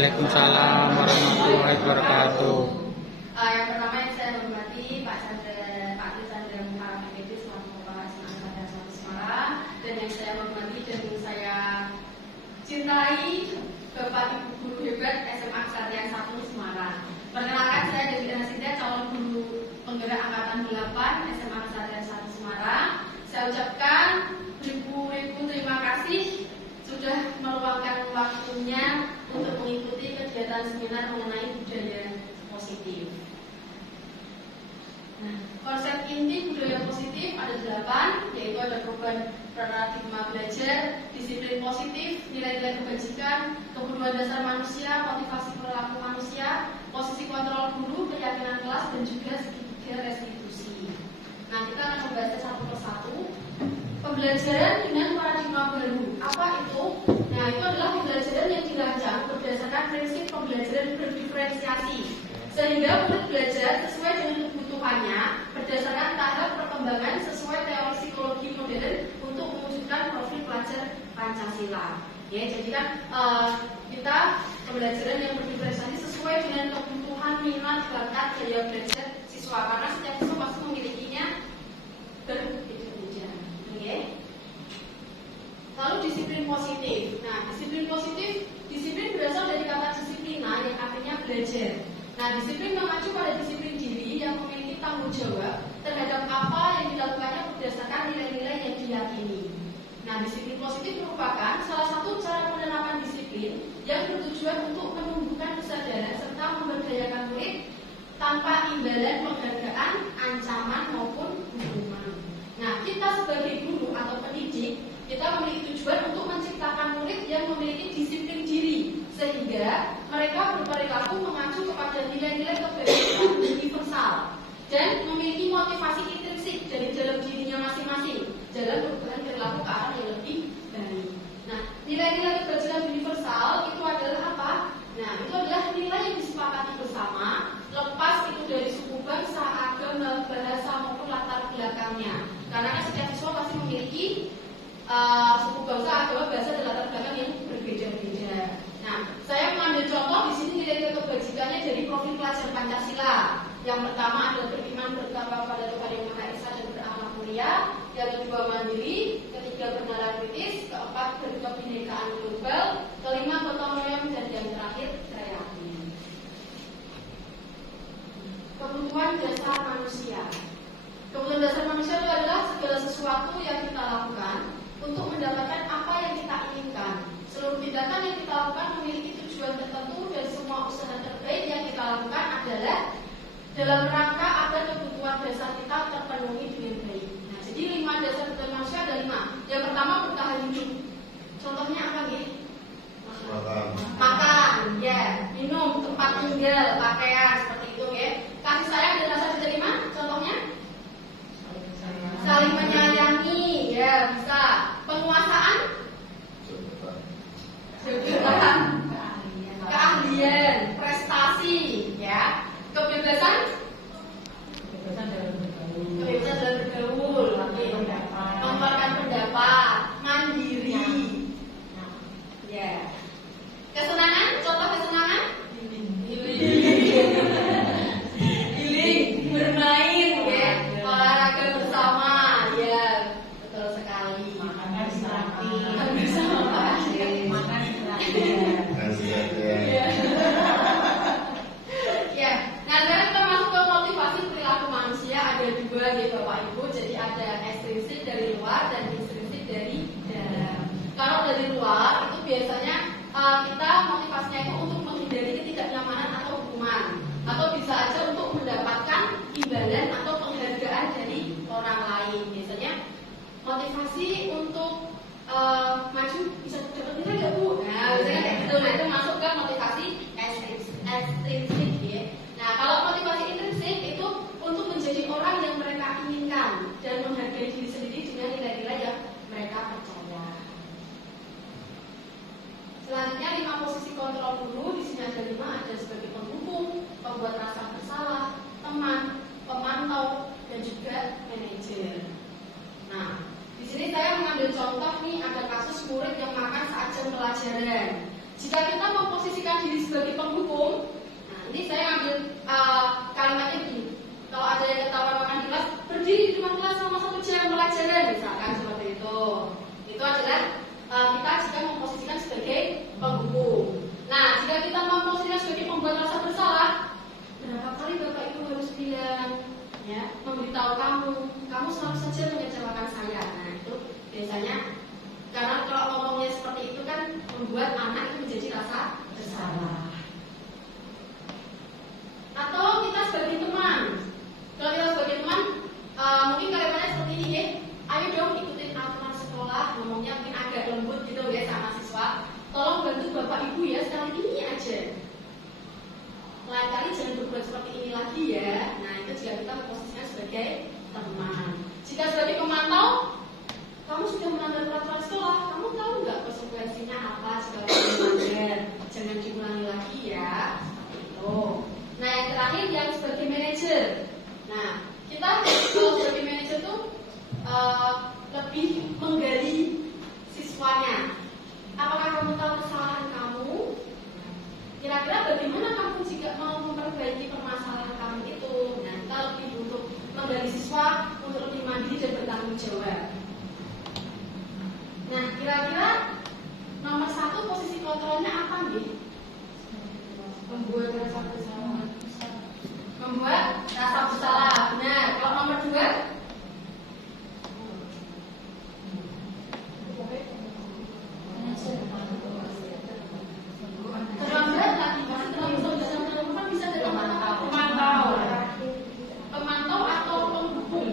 Waalaikumsalam warahmatullahi wabarakatuh. Yang pertama yang saya hormati Pak Trisandra Muhammad MPD selaku Kepala Sekolah Satu Semarang, dan yang saya hormati dan saya cintai Bapak Ibu Guru Hebat SMA Kesatria 1 Semarang. Perkenalkan, saya Dewi Hasida, calon guru penggerak angkatan 8 SMA Kesatria 1 Semarang. Saya ucapkan ribu-ribu terima kasih sudah meluangkan waktunya untuk mengikuti kegiatan seminar mengenai budaya positif. Nah, konsep inti budaya positif ada 8, yaitu ada perubahan paradigma belajar, disiplin positif, nilai-nilai kebajikan, kebutuhan dasar manusia, motivasi perilaku manusia, posisi kontrol guru, keyakinan kelas, dan juga segitiga restitusi. Nah, kita akan membahasnya satu persatu. Pembelajaran dengan paradigma baru, apa itu? Nah, itu adalah pembelajaran yang dirancang berdasarkan prinsip pembelajaran berdiferensiasi, sehingga murid belajar sesuai dengan kebutuhannya berdasarkan tahap perkembangan sesuai teori psikologi modern untuk mewujudkan profil pelajar Pancasila. Ya, jadi kan kita pembelajaran yang berdiferensiasi sesuai dengan kebutuhan, minat, bakat, gaya belajar siswa, karena setiap siswa pasti memilikinya berbeda-beda. Okay. Lalu disiplin positif. Nah, disiplin positif, disiplin berasal dari kata disiplina yang artinya belajar. Nah, disiplin mengacu pada disiplin diri yang memiliki tanggung jawab terhadap apa yang dilakukannya berdasarkan nilai-nilai yang diyakini. Nah, disiplin positif merupakan salah satu cara penerapan disiplin yang bertujuan untuk menumbuhkan kesadaran serta memberdayakan murid tanpa imbalan penghargaan, ancaman maupun hukuman. Nah, kita sebagai guru atau pendidik, kita memiliki tujuan untuk menciptakan murid yang memiliki disiplin diri, sehingga mereka berperilaku mengacu kepada nilai-nilai kebajikan universal dan memiliki motivasi intrinsik dari dalam dirinya masing-masing dalam perubahan perilaku ke arah yang lebih baik. Nah, nilai-nilai kebajikan universal itu adalah apa? Nah, itu adalah nilai yang disepakati bersama, lepas itu dari suku, bangsa, agama, bahasa maupun latar belakangnya. Karena kan setiap siswa pasti memiliki suku, bangsa, agama, bahasa, dan latar belakang yang berbeda-beda. Nah, saya mengambil contoh di sini nilai kebajikannya dari profil pelajar Pancasila. Yang pertama adalah beriman, bertakwa pada Tuhan Yang Maha Esa dan berakhlak mulia. Yang kedua mandiri, ketiga bernalar kritis, keempat berkebinekaan global, kelima gotong royong, dan yang terakhir kreatif. Kebutuhan dasar manusia. Kebutuhan dasar manusia itu adalah segala sesuatu yang kita lakukan untuk mendapatkan apa yang kita inginkan. Seluruh tindakan yang kita lakukan memiliki tujuan tertentu, dan semua usaha terbaik yang kita lakukan adalah dalam rangka agar kebutuhan dasar kita terpenuhi dengan baik. Nah, jadi 5 dasar kebutuhan manusia ada 5. Yang pertama bertahan hidup. Contohnya apa nih? Makan, ya, minum, tempat tinggal, pakaian, seperti itu ya. Kasih sayang dan rasa diterima, contohnya saling menyayangi, ya bisa. Penguasaan, jabatan, keahlian, prestasi, ya. Kebebasan dalam bergaul, mengeluarkan pendapat, mandiri, ya. Kesenangan, contoh kesenangan, healing, bermain, ya, olahraga bersama, ya, betul sekali. Makan bersama, ya. Nah, sekarang kita masuk ke motivasi perilaku manusia. Ada 2 gitu Bapak Ibu. Jadi ada ekstrinsik dari luar dan intrinsik dari dalam. Kalau dari luar itu biasanya kita motivasinya itu untuk menghindari ketidaknyamanan atau hukuman, atau bisa aja untuk mendapatkan imbalan atau penghargaan dari orang lain. Biasanya motivasi untuk maju bisa dapat nilai nggak Bu? Nah, biasanya kayak gitu. Nah, itu masuk ke motivasi ekstrinsik ya. Nah, kalau motivasi intrinsik itu untuk menjadi orang yang mereka inginkan dan menghargai diri sendiri dengan nilai-nilai yang mereka percaya. Selanjutnya 5 posisi kontrol guru. Di sini ada 5, ada sebagai pendukung, pembuat rasa bersalah, teman, pemantau, dan juga manajer. Nah, di sini saya mengambil membuat rasa bersalah, berapa kali Bapak Ibu harus bilang, ya, memberitahu kamu selalu saja mengecewakan saya. Nah itu biasanya karena kalau ngomongnya seperti itu kan membuat anak itu menjadi rasa bersalah. Atau kita sebagai teman, kalau kita sebagai teman, mungkin kalimatnya seperti ini ya, ayo dong ikutin aturan sekolah, ngomongnya mungkin agak lembut gitu ya sama siswa. Tolong bantu Bapak Ibu ya, sekali ini aja. Lain kali jangan berbuat seperti ini lagi ya. Nah itu jika kita posisinya sebagai teman. Jika sebagai pemantau, kamu sudah melanggar peraturan sekolah, kamu tahu nggak konsekuensinya apa jika kamu melanggar? Jangan diulangi lagi ya, seperti itu. Nah yang terakhir yang sebagai manajer. Nah kita kalau sebagai manajer tuh lebih menggali siswanya. Apakah kamu tahu kesalahan kamu? Kira-kira bagaimana kamu jika mau memperbaiki permasalahan kamu itu? Nah kita lebih untuk menggali siswa untuk lebih mandiri dan bertanggung jawab. Nah kira-kira nomor 1 posisi kontrolnya apa nih? Membuat rasa bersalah. Membuat rasa bersalah. Benar. Kalau nomor 2? Terlambat lagi, masih terlambat bisa dari pemantau. Pemantau atau penghukum?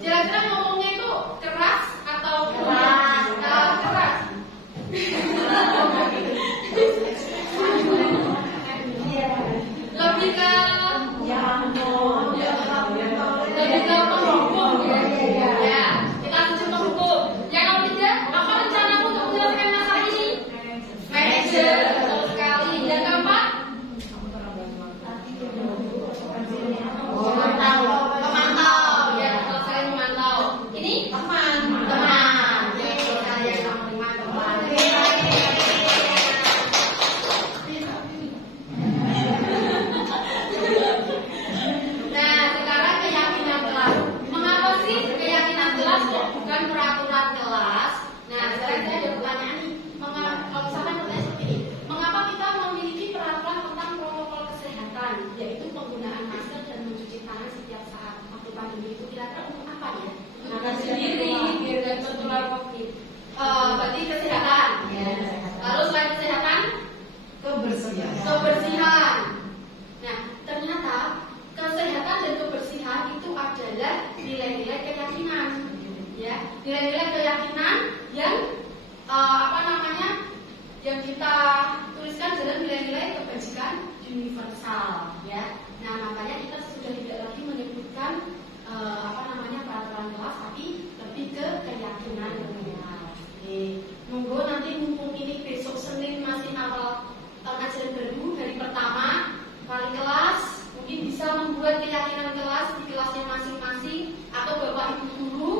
Kira-kira ngomongnya itu keras atau keras? Keras. Lebih ke penghukum ya. Kita setuju penghukum. Yang ketiga, apa rencanamu untuk menyelesaikan masalah ini? Manajer, betul sekali. Yang keempat, pemantau. Ya, betul sekali memantau. Ini teman. Ya, saya yang nomor 5 teman. Nah, sekarang keyakinan kelas. Mengapa sih keyakinan kelas kok bukan peraturan kelas? Nah, sekarang saya ada pertanyaan nih. Kalau misalkan pertanyaan seperti ini, mengapa kita memiliki peraturan tentang protokol kesehatan, yaitu penggunaan masker dan mencuci tangan setiap saat waktu pandemi itu? Kira-kira untuk apa ya? Untuk sendiri, biar tidak tertular COVID. Berarti kesehatan. Lalu selain kesehatan, kebersihan. Nah, ternyata kesehatan dan kebersihan itu adalah nilai-nilai keyakinan, ya, nilai-nilai keyakinan yang yang kita tuliskan dalam nilai-nilai kebajikan universal, ya. Nah, makanya kita sudah tidak lagi menyebutkan peraturan kelas, tapi lebih ke keyakinan kelas. Monggo nanti mumpung ini besok Senin masih awal tahun ajaran baru, hari pertama wali kelas mungkin bisa membuat keyakinan kelas di kelasnya masing-masing, atau bapak ibu guru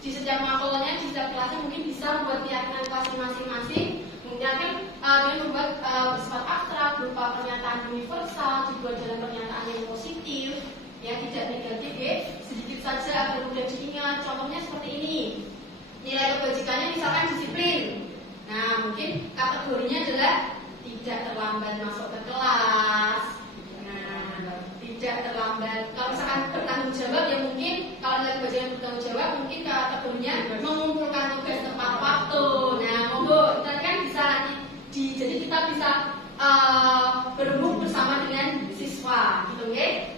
di setiap makolanya di setiap kelasnya mungkin bisa membuat keyakinan kelasnya masing-masing. Mungkin dia membuat bersifat abstrak berupa pernyataan universal, dibuat dalam pernyataan yang positif, ya, tidak negatif, ya, sedikit saja agar mudah diingat. Contohnya seperti ini. Nilai kebajikannya misalkan disiplin. Nah, mungkin kategorinya adalah tidak terlambat masuk ke kelas. Tidak terlambat. Kalau misalkan bertanggung jawab, ya mungkin kalau nilai kebajikan bertanggung jawab, mungkin kategorinya mengumpulkan tugas tepat waktu. Nah, monggo kita kan bisa nanti jadi kita bisa berembuk bersama dengan siswa, gitu, ya.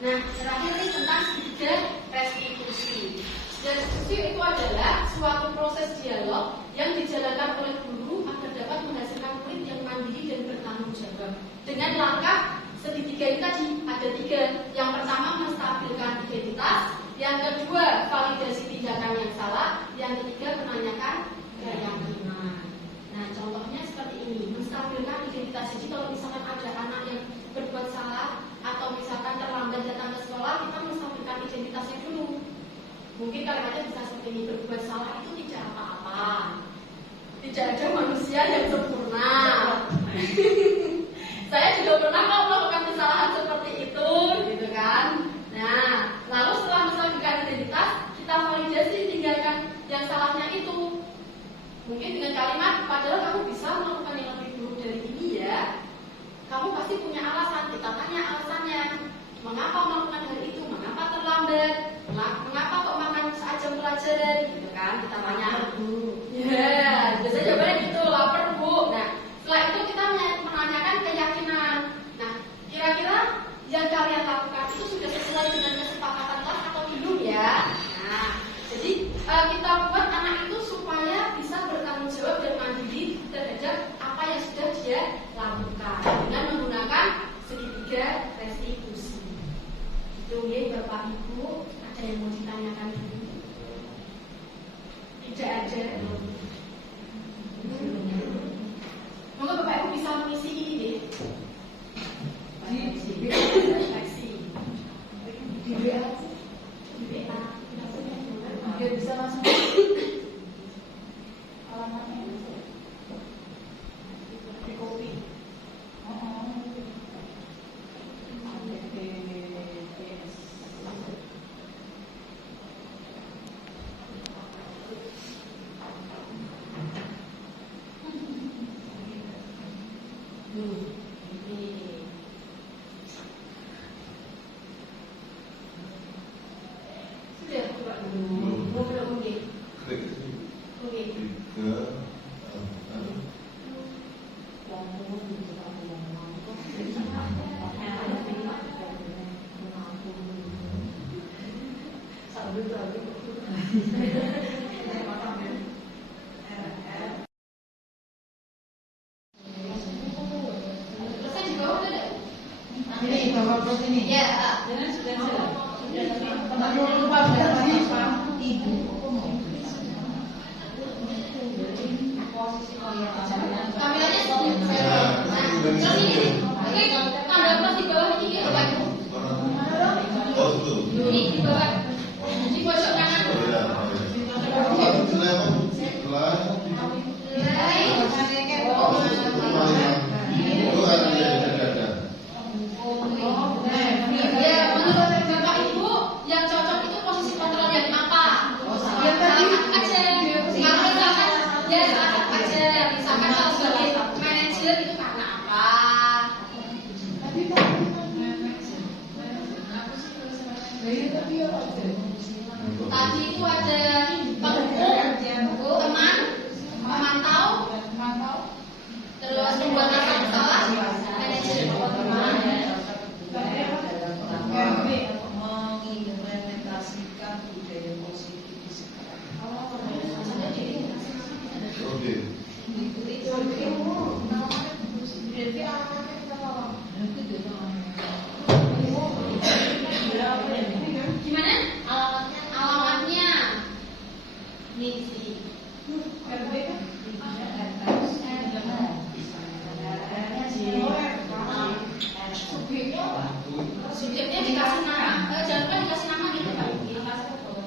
Nah, terakhir ini tentang segitiga restitusi. Restitusi itu adalah suatu proses dialog yang dijalankan oleh guru agar dapat menghasilkan murid yang mandiri dan bertanggung jawab. Dengan langkah segitiga itu tadi ada 3. Yang pertama menstabilkan identitas, yang kedua validasi tindakan yang salah, yang ketiga menanyakan keyakinan. Nah, contohnya seperti ini, menstabilkan identitas. Jadi kalau misalkan ada anak yang berbuat salah atau misalkan terlambat datang ke sekolah, kita menstabilkan identitasnya dulu. Mungkin kalimatnya bisa seperti ini, berbuat salah itu tidak apa-apa. Tidak ada manusia yang sempurna. Saya juga pernah melakukan kesalahan seperti itu, gitu kan. Nah, lalu Mungkin dengan kalimat, padahal kamu bisa melakukan yang lebih buruk dari ini ya. Kamu pasti punya alasan, kita tanya alasannya. Mengapa melakukan hal itu? Mengapa terlambat? Mengapa kok makan sejam pelajaran? Gitu kan, kita tanya. Ya, biasanya jawabannya gitu, lapar Bu. Nah, setelah itu kita menanyakan keyakinan. Nah, kira-kira yang kalian lakukan itu sudah sesuai dengan kesepakatan kelas atau belum ya? Nah, jadi kita buat anak itu supaya bisa bertanggung jawab dan mandiri terhadap apa yang sudah dia lakukan dengan menggunakan segitiga restitusi. Itu ya Bapak Ibu, ada yang mau ditanyakan dulu? Tidak ada. Monggo Bapak Ibu bisa mengisi ini deh. Di WA dia bisa langsung alamatnya di copy. Tadi itu ada penghukum, teman, pemantau, terus pembuat laporan salah, manajer teman, mengimplementasikan budaya positif di sekolah. Gimana? Alamatnya misi. Subjeknya dikasih nama, jangan lupa dikasih nama gitu Pak.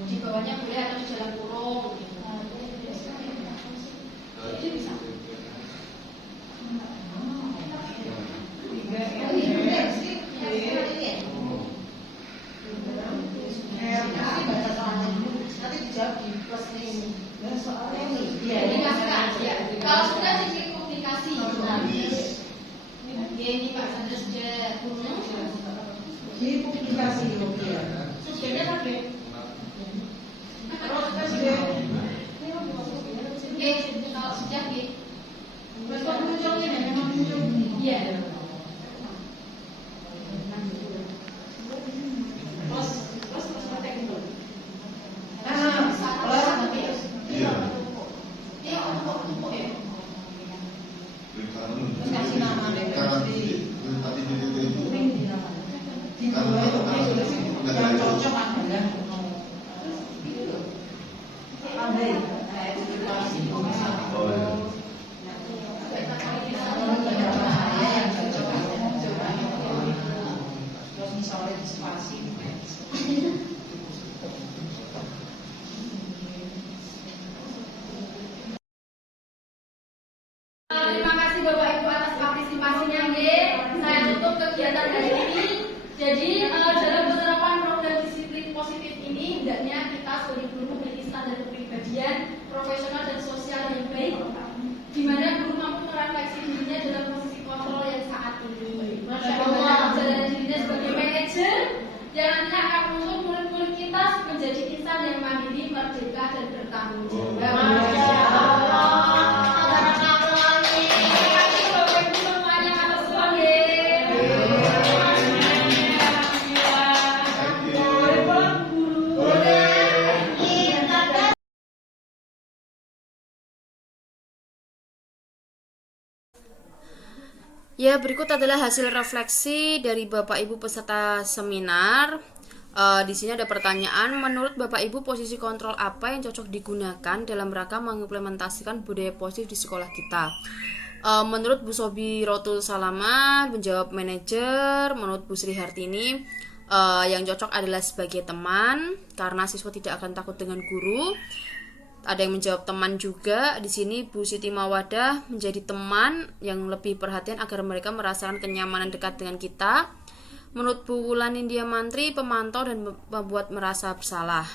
Di bawahnya boleh atau di dalam kurung. Jadi bisa. Nanti dijawab di plus ini. Soalnya ini. Ya, dikasihkan. Ya. Kalau sudah diklik publikasi. Ya, ini Pak Sandra sudah punya. Di publikasi ya. Sudahnya tapi. Terus presiden. Oke, kalau sudah ya. Respon munculnya memang muncul. Iya. Terima kasih Bapak Ibu atas partisipasinya. Saya tutup kegiatan hari ini. Jadi dalam penerapan program disiplin positif ini hendaknya kita sebagai guru memiliki standar kepribadian profesional dan sosial yang baik Ya, berikut adalah hasil refleksi dari Bapak Ibu peserta seminar. Di sini ada pertanyaan, menurut Bapak Ibu posisi kontrol apa yang cocok digunakan dalam rangka mengimplementasikan budaya positif di sekolah kita? Menurut Bu Sobi Rotul Salaman menjawab manajer. Menurut Bu Sri Hartini yang cocok adalah sebagai teman karena siswa tidak akan takut dengan guru. Ada yang menjawab teman juga. Di sini Bu Siti Mawadah menjadi teman yang lebih perhatian agar mereka merasakan kenyamanan dekat dengan kita. Menurut Bu Wulan India Mantri, pemantau dan membuat merasa bersalah.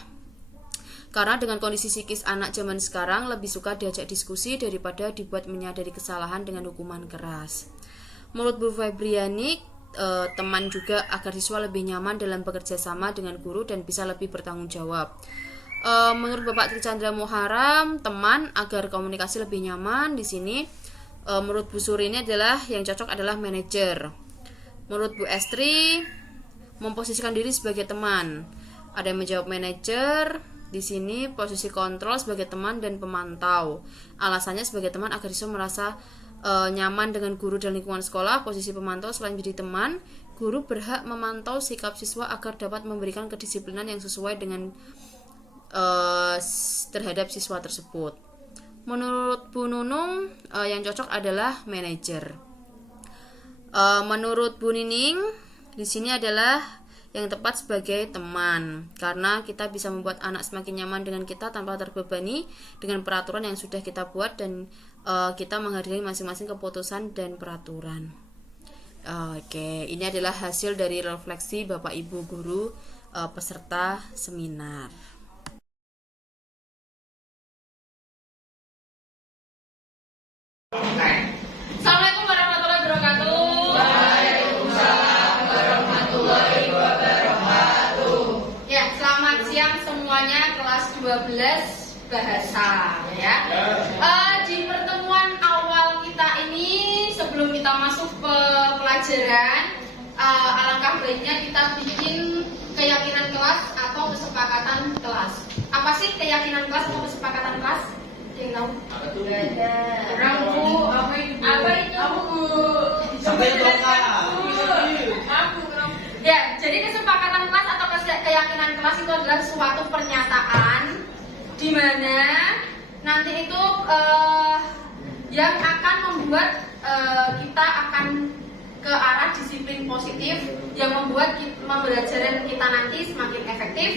Karena dengan kondisi psikis anak zaman sekarang lebih suka diajak diskusi daripada dibuat menyadari kesalahan dengan hukuman keras. Menurut Bu Febriani, teman juga agar siswa lebih nyaman dalam bekerja sama dengan guru dan bisa lebih bertanggung jawab. Menurut Bapak Tri Chandra Muharam, teman agar komunikasi lebih nyaman. Di sini menurut Bu Suri ini adalah yang cocok adalah manajer. Menurut Bu Estri, memposisikan diri sebagai teman. Ada yang menjawab manajer. Di sini posisi kontrol sebagai teman dan pemantau. Alasannya sebagai teman agar siswa merasa nyaman dengan guru dan lingkungan sekolah. Posisi pemantau selain menjadi teman, guru berhak memantau sikap siswa agar dapat memberikan kedisiplinan yang sesuai dengan terhadap siswa tersebut. Menurut Bu Nunung yang cocok adalah manajer. Menurut Bu Nining di sini adalah yang tepat sebagai teman karena kita bisa membuat anak semakin nyaman dengan kita tanpa terbebani dengan peraturan yang sudah kita buat dan kita menghargai masing-masing keputusan dan peraturan. Oke, ini adalah hasil dari refleksi Bapak Ibu guru peserta seminar. Assalamualaikum warahmatullahi wabarakatuh. Waalaikumsalam warahmatullahi wabarakatuh. Ya, selamat siang semuanya kelas 12 bahasa ya. Di pertemuan awal kita ini sebelum kita masuk ke pelajaran, alangkah baiknya kita bikin keyakinan kelas atau kesepakatan kelas. Apa sih keyakinan kelas atau kesepakatan kelas? Yang tahu? Ramu, apa itu? Sampai Ya, jadi kesepakatan kelas atau keyakinan kelas itu adalah suatu pernyataan di mana nanti itu yang akan membuat kita akan ke arah disiplin positif yang membuat pembelajaran kita nanti semakin efektif,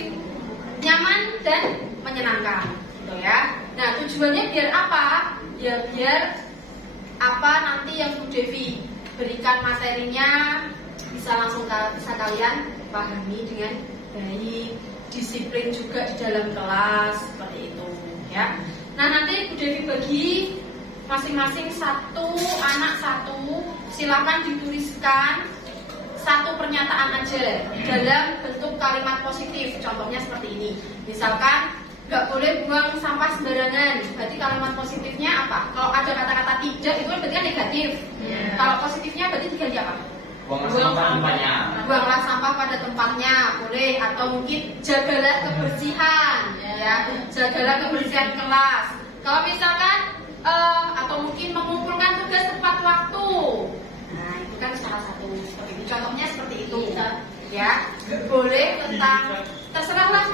nyaman dan menyenangkan, gitu ya. Nah, tujuannya biar apa? Ya biar apa nanti yang Bu Devi berikan materinya bisa langsung bisa kalian pahami dengan baik, disiplin juga di dalam kelas seperti itu, ya. Nah, nanti Bu Devi bagi masing-masing satu anak satu, silakan dituliskan satu pernyataan aja dalam bentuk kalimat positif. Contohnya seperti ini. Misalkan nggak boleh buang sampah sembarangan. Berarti kalimat positifnya apa? Kalau ada kata-kata tidak itu berarti kan negatif. Kalau positifnya berarti diganti apa? Buanglah sampah pada tempatnya, boleh. Atau mungkin jagalah kebersihan, ya. Jagalah kebersihan kelas. Kalau misalkan atau mungkin mengumpulkan tugas tepat waktu. Nah, itu kan salah satu seperti itu. Contohnya seperti itu, ya. Boleh tentang terserahlah.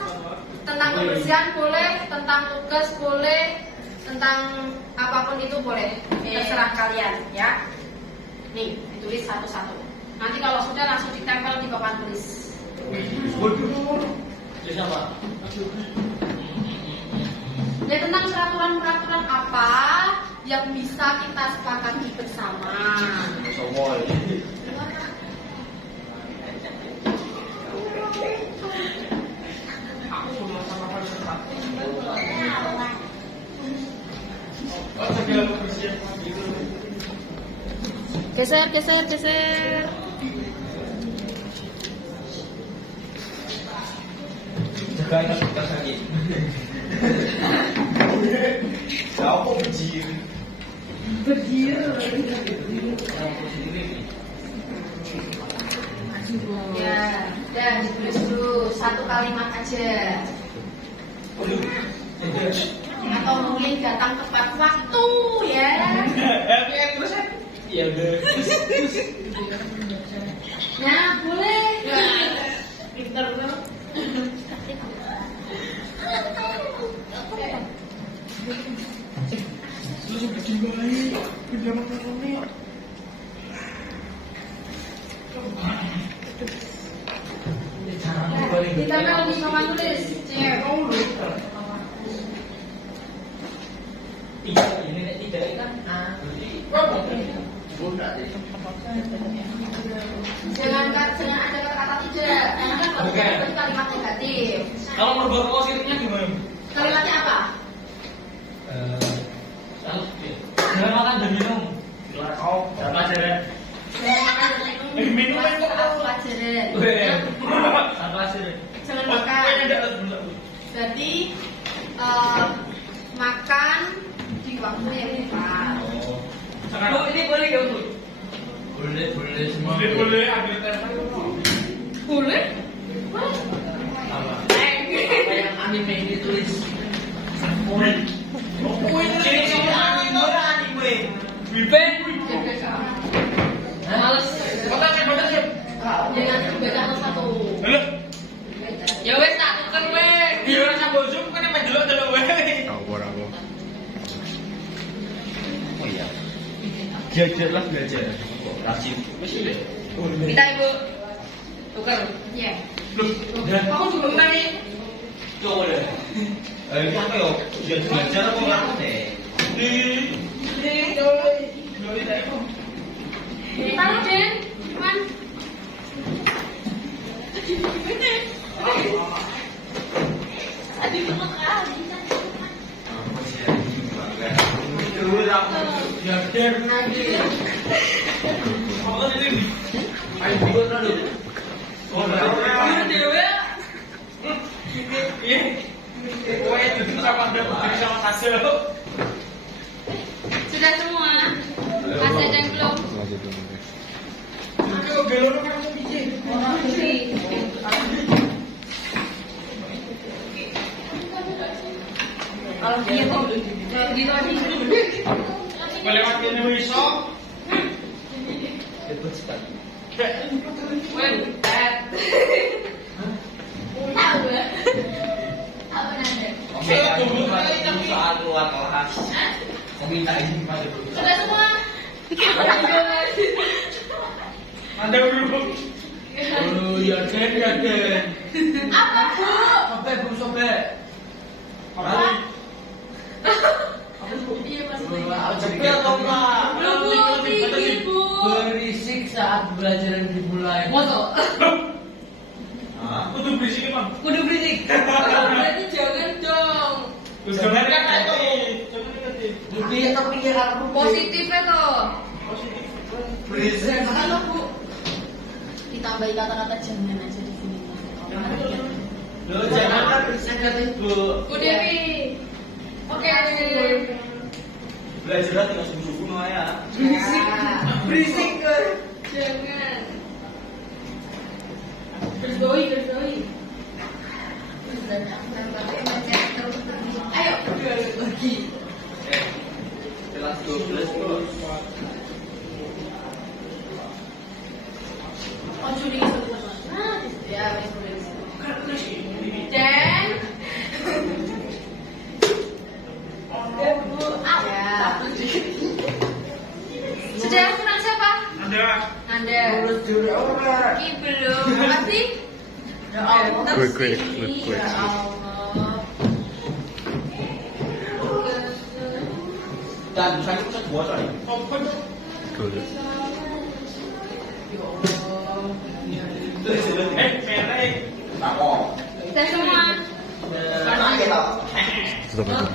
Tentang kebersihan boleh, tentang tugas boleh, tentang apapun itu boleh, terserah kalian, ya. Nih, ditulis satu-satu. Nanti kalau sudah langsung ditempel di papan tulis. Ya, tentang peraturan-peraturan apa yang bisa kita sepakati bersama. Geser. Jangan kita sakit. Apa berdiri? Ya, dan ditulis dulu satu kalimat aja. Atau mungkin datang tepat waktu, ya. Iya udah. Nah, boleh. Pintar dong. Terus bikin baik. Udah makan ini. Ditempel di papan tulis. Cek. Tiga ini tiga kan. Jangan ada kata tidak. Karena kan kalau itu kalimat negatif. Kalau merubah positifnya gimana? Kalimatnya apa? Jangan makan dan minum. Oh, jangan pelajaran. Jangan makan dan minum. Minum itu Saat pelajaran. Jangan pelajaran. Jangan makan. Berarti makan di waktu yang tepat. Bu, ini boleh gak Bu? Boleh semua. Boleh ambil tempat. Boleh? Apa yang anime ini tulis? Boleh. Ini anime. Bibe. Males. Baca. Jangan baca satu. Halo. Ya wes tak tuker wes. Dia orang sambil zoom kan yang delok wae. Aku. Oh iya. Belajarlah belajar. Rajin. Wis deh. Minta Ibu. Tuker. Iya. Aku juga minta nih. Coba deh. Ini apa yo? Belajar apa ngerti deh? Tahu Den, cuman sudah semua. Masih ada yang belum? Masih belum. Kalau dia kok gitu aja. Melewat Indonesia. When that. Tahu ya? Apa nanda? Oke, soal luar kelas. Mau minta izin pada dulu. Sudah semua. Anda dulu. Oh, ya Den. Apa Bu? Sobek. Apa? Iya Mas. Cepet atau enggak? Belum Bu, dingin Bu. Berisik saat pembelajaran dimulai. Moto. Kudu berisik Bang. Kudu berisik. Berarti jangan dong. Terus jangan kan itu. Jangan negatif. Lebih atau pikiran aku Positifnya tuh. Berisik. Kalau Bu ditambahin kata-kata jangan aja di sini. Loh, jangan kan berisik negatif, Bu. Bu Dewi. Oke. Belajar tinggal subuh-subuh ya. Berisik. berisik ke. Jangan. Berdoa. Ayo, pergi. Kelas 12 Bu. Oh, judi sebentar. Nah, ya, wes boleh di situ. Dan ya. Sudah kurang siapa? Anda. Ini belum. Pasti? Ya Allah. Quick. Ya Allah. Dan saya pusat buat tadi. Dulu. Merah. Tako. Kita semua. Sudah betul.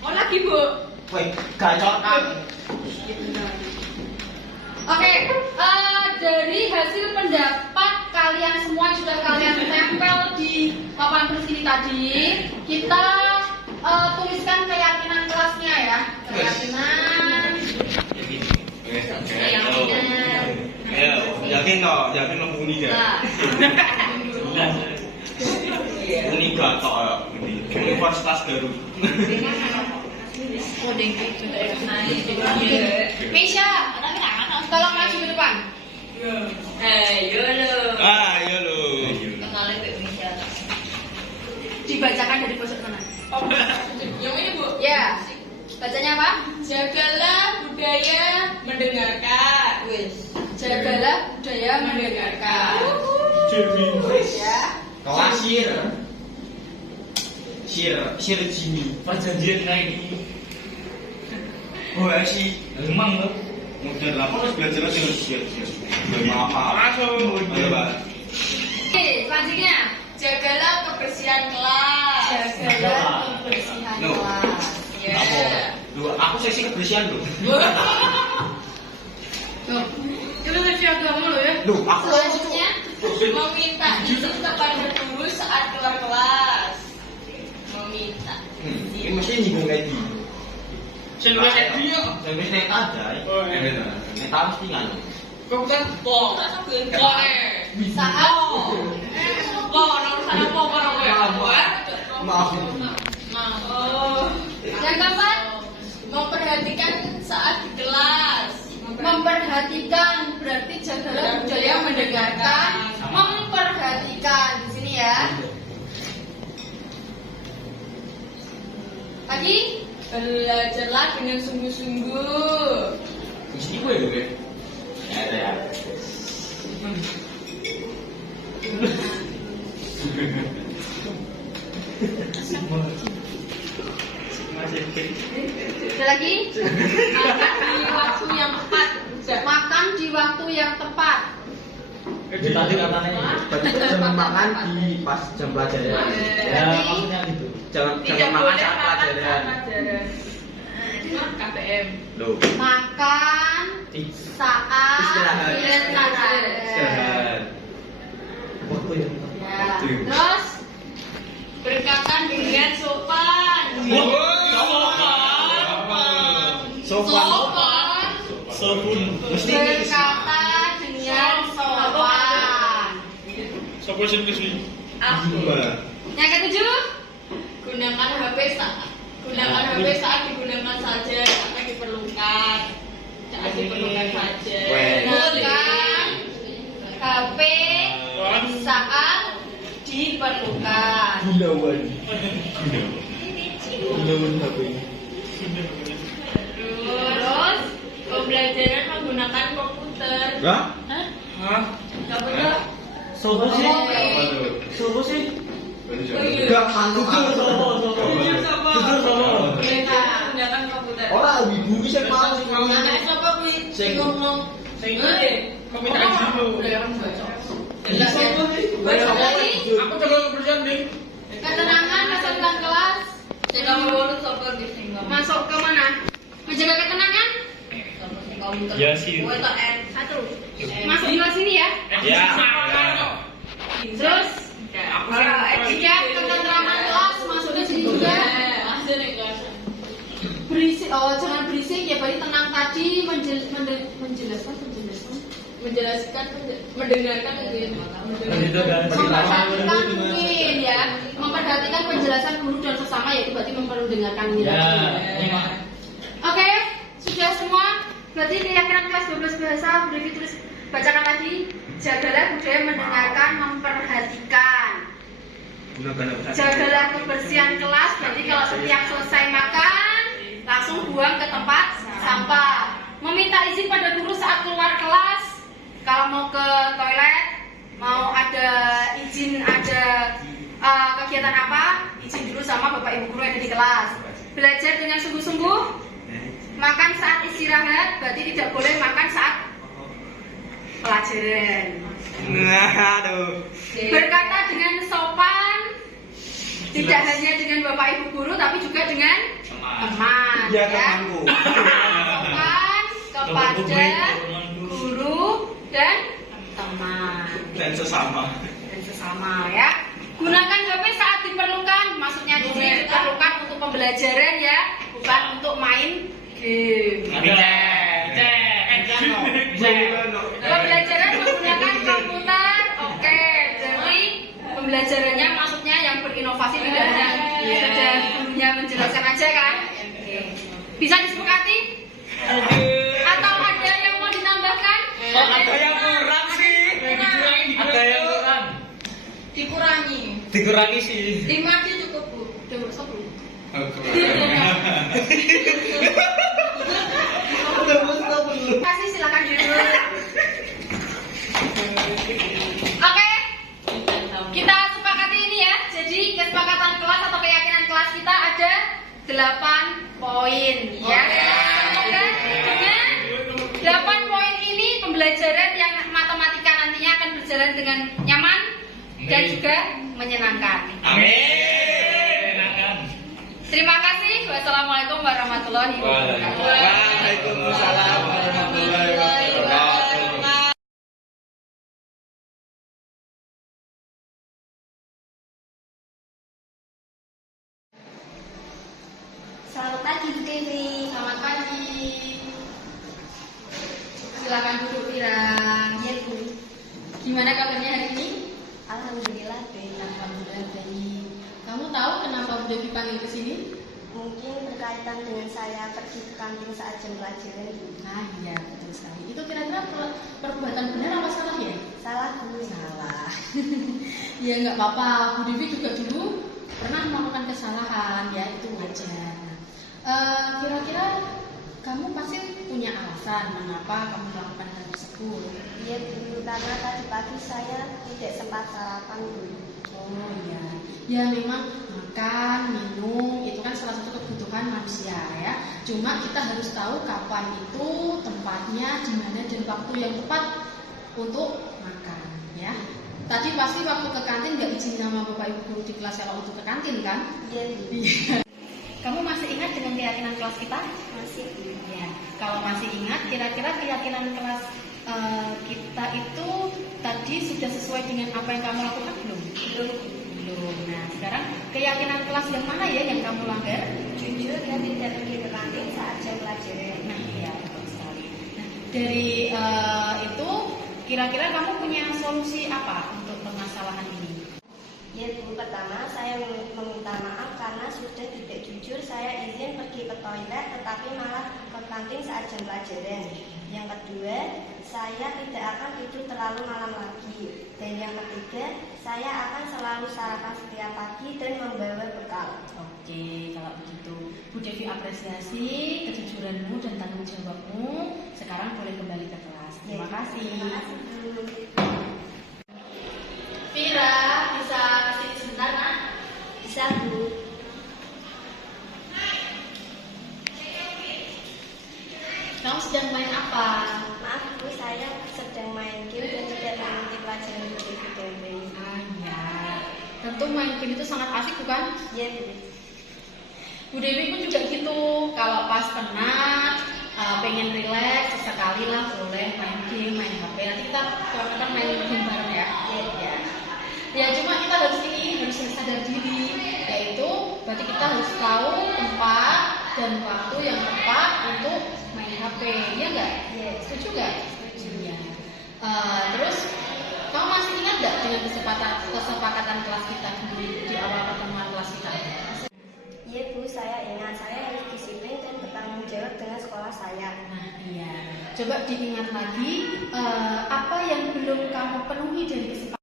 Oh lagi Bu. Woi, gacor kan. Oke, dari hasil pendapat kalian semua yang sudah kalian tempel di papan tulis ini tadi, kita tuliskan keyakinan kelasnya ya. Keyakinan. Yakin no bunyi Nah, Uniga tok ini Universitas Garut. Misha, tolong maju ke depan. Ayo lo. Ayo lo. Kenalin Mbak Misha. Dibacakan dari pojok kanan. Yang ini Bu. Ya. Bacanya apa? Jagalah budaya mendengarkan. Wis. Jagalah budaya mendengarkan. Ya. Kelasir. Sir Jimmy. Perjanjian kayak gini. Oh sih, emang lo. Model apa harus belajar dengan sir. Maaf. Masuk. Oke, selanjutnya. Jagalah kebersihan kelas. Jagalah kebersihan Loh. kelas. Ya. Lu aku seksi kebersihan lo. Tuh. Itu sesi agama lo ya. Lu aku Selanjutnya meminta izin kepada guru saat keluar kelas. Meminta. ini mesti nyinggung kayak gini. Saya net aja. Net mesti nganu. Kok saat Maaf. yang keempat memperhatikan saat di kelas. Memperhatikan berarti jagalah budaya mendengarkan. Memperhatikan di sini ya. Lagi Belajarlah dengan sungguh-sungguh. Di sini gue ya. Ada ya. ada lagi. Makan di waktu yang tepat. Makan di waktu yang tepat. Tadi katanya jangan makan di pas jam pelajaran. Ya maksudnya gitu. Jangan makan saat pelajaran. KPM. Loh. Makan saat Istirahat. istirahat. Waktu yang Ya. Terus Berkata dengan sopan. Sopan. Mesti berkata dengan sopan. Yang ketujuh, Gunakan HP saat digunakan saja, saat diperlukan. Saat diperlukan saja. gunakan HP saat diperlukan. Gunawan. Gunawan HP. Terus pembelajaran menggunakan komputer. Hah? Komputer. Sopo sih? Sopo sih? Enggak mantuk. Menggunakan komputer. Ora ibu bisa mau sing mau. Anak siapa kuwi? Sing ngomong. Aku coba kebersihan nih. Ketenangan masukkan kelas. Tidak mau siapa di sini. Masuk ke mana? Menjaga ketenangan. Ya sih. Satu. Masuk kelas ini ya. Ya. Terus jika ketentraman kelas masuk ke sini juga. Berisik, oh jangan berisik ya, berarti tenang tadi menjelaskan mendengarkan mungkin. memperhatikan mungkin ya, memperhatikan penjelasan guru dan sesama, yaitu berarti memperdengarkan ini tadi. Oke, sudah semua. Berarti keyakinan kelas 12 bahasa Brevi tulis bacakan lagi. Jagalah budaya mendengarkan, memperhatikan. Jagalah kebersihan kelas. Berarti kalau setiap selesai makan langsung buang ke tempat sampah. Meminta izin pada guru saat keluar kelas. Kalau mau ke toilet, mau ada izin, ada kegiatan apa, izin dulu sama bapak ibu guru yang ada di kelas. Belajar dengan sungguh-sungguh. Makan saat istirahat, berarti tidak boleh makan saat pelajaran. Aduh. Berkata dengan sopan, tidak hanya dengan bapak ibu guru, tapi juga dengan teman. Ya, Ya. temanku. Sopan kepada guru dan teman Dan sesama. ya. Gunakan HP saat diperlukan, maksudnya di sini diperlukan untuk pembelajaran ya, bukan untuk main game. Pembelajaran menggunakan komputer, oke. Jadi pembelajarannya maksudnya yang berinovasi, tidak hanya sekedar gurunya menjelaskan aja kan. Oke. Bisa disepakati? Atau ada yang mau ditambahkan? Ada yang kurang sih. Ada yang kurang. Dikurangi sih. 5 aja cukup, Bu. Udah berapa Bu? Kasih silakan dulu. Oke, kita sepakati ini ya. Jadi kesepakatan kelas atau keyakinan kelas kita ada 8 poin ya. Semoga dengan 8 poin ini pembelajaran yang matematika nantinya akan berjalan dengan nyaman dan juga menyenangkan. Amin. Terima kasih. Wassalamualaikum warahmatullahi wabarakatuh. Waalaikumsalam warahmatullahi wabarakatuh. Selamat pagi Bu Dewi. Selamat pagi. Silakan duduk Vira. Iya Bu. Gimana kabarnya hari ini? Alhamdulillah baik. Alhamdulillah baik. Kamu tahu kenapa Bu Devi panggil ke sini? Mungkin berkaitan dengan saya pergi ke kantin saat jam pelajaran Bu. Nah iya betul sekali. Itu kira-kira perbuatan benar apa salah ya? Salah Bu. Salah. Ya nggak apa-apa. Bu Devi juga dulu pernah melakukan kesalahan ya, itu wajar. Kira-kira kamu pasti punya alasan mengapa kamu melakukan hal tersebut. Iya Bu, karena tadi pagi saya tidak sempat sarapan Bu. Oh iya, ya memang makan, minum itu kan salah satu kebutuhan manusia ya. Cuma kita harus tahu kapan itu tempatnya, di mana dan waktu yang tepat untuk makan ya. Tadi pasti waktu ke kantin nggak izin sama bapak ibu guru di kelas kalau untuk ke kantin kan? Iya Bu. Iya. Kamu masih ingat dengan keyakinan kelas kita? Masih Bu. Ya. Kalau masih ingat, kira-kira keyakinan kelas kita itu tadi sudah sesuai dengan apa yang kamu lakukan belum? Belum. Nah, sekarang keyakinan kelas yang mana ya yang kamu langgar? Jujur dan tidak pergi ke kantin saat jam pelajaran. Nah, iya betul sekali. Nah, dari itu kira-kira kamu punya solusi apa untuk permasalahan ini? Ya Bu, pertama saya meminta maaf karena sudah tidak jujur saya izin pergi ke toilet tetapi malah ke kantin saat jam pelajaran. Yang kedua, saya tidak akan tidur terlalu malam lagi. Dan yang ketiga, saya akan selalu sarapan setiap pagi dan membawa bekal. Oke, kalau begitu Bu Devi apresiasi kejujuranmu dan tanggung jawabmu. Sekarang boleh kembali ke kelas. Terima kasih. Terima kasih Bu. Vira, bisa kesini sebentar nak? Bisa Bu. Kamu sedang main apa? Maaf Bu, saya sedang main game dan tidak mengikuti pelajaran Bu Devi dan Bayi. Ah ya, tentu main game itu sangat asik bukan? Ya Bu. Bu Devi pun juga gitu. Kalau pas penat, pengen rileks, sesekali lah boleh main game, main HP. Nanti kita kapan-kapan main game bareng ya. Ya. Ya cuma kita harus sadar diri, yaitu berarti kita harus tahu tempat dan waktu yang tepat untuk main HP, ya enggak? Ya. Setuju nggak? Setuju ya. Terus kamu masih ingat nggak dengan kesepakatan kelas kita di awal pertemuan kelas kita? Iya Bu, saya ingat saya harus disiplin dan bertanggung jawab dengan sekolah saya. Nah iya. Coba diingat lagi apa yang belum kamu penuhi dari kesepakatan